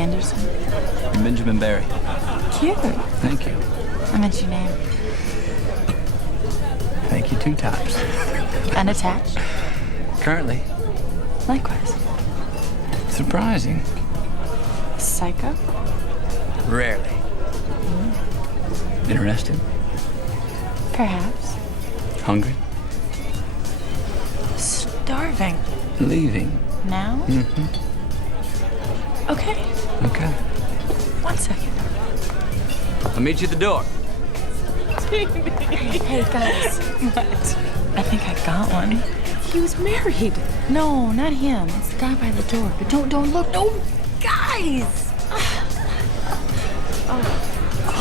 Anderson. Benjamin Barry. Cute. Thank you. I meant your name. Thank you 2 times. Unattached? Currently. Likewise. Surprising. Psycho? Rarely. Interested? Perhaps. Hungry? Starving. Leaving? Now? Mm-hmm. Okay. Okay. 1 second. I'll meet you at the door. Hey, guys. What? I think I got one. He was married. No, not him. It's the guy by the door. But don't look. No, guys!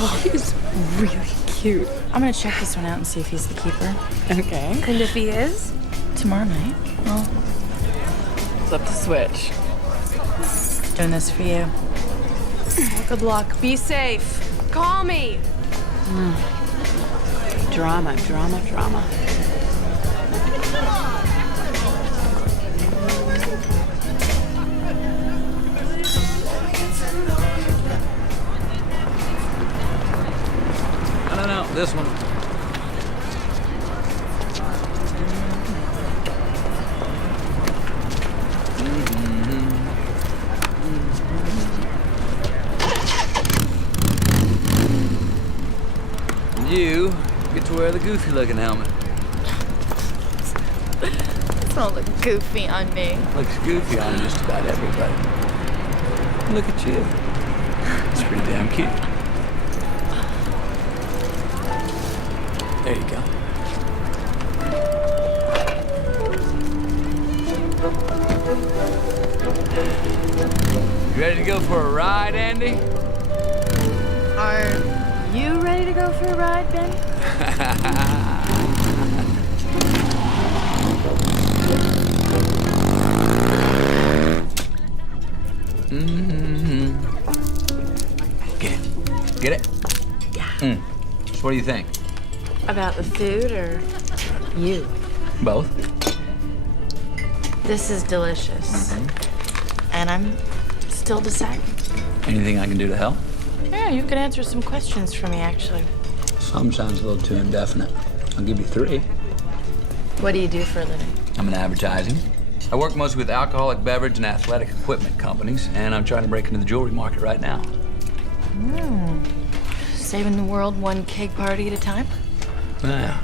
Oh, he's really cute. I'm gonna check this one out and see if he's the keeper. Okay. And if he is? Tomorrow night. Well, Flip the switch. doing this for you. Good luck. Be safe. Call me. Drama, drama, drama. No, this one. You get to wear the goofy-looking helmet. It's don't look goofy on me. Looks goofy on just about everybody. Look at you. It's pretty damn cute. There you go. You ready to go for a ride, Andy? Are you ready to go for a ride, Ben? Get it. Get it? Yeah. So what do you think? About the food or you? Both. This is delicious. And I'm still deciding. Anything I can do to help? Yeah, you can answer some questions for me, actually. Some sounds a little too indefinite. I'll give you 3. What do you do for a living? I'm in advertising. I work mostly with alcoholic beverage and athletic equipment companies, and I'm trying to break into the jewelry market right now. Saving the world one keg party at a time? Yeah,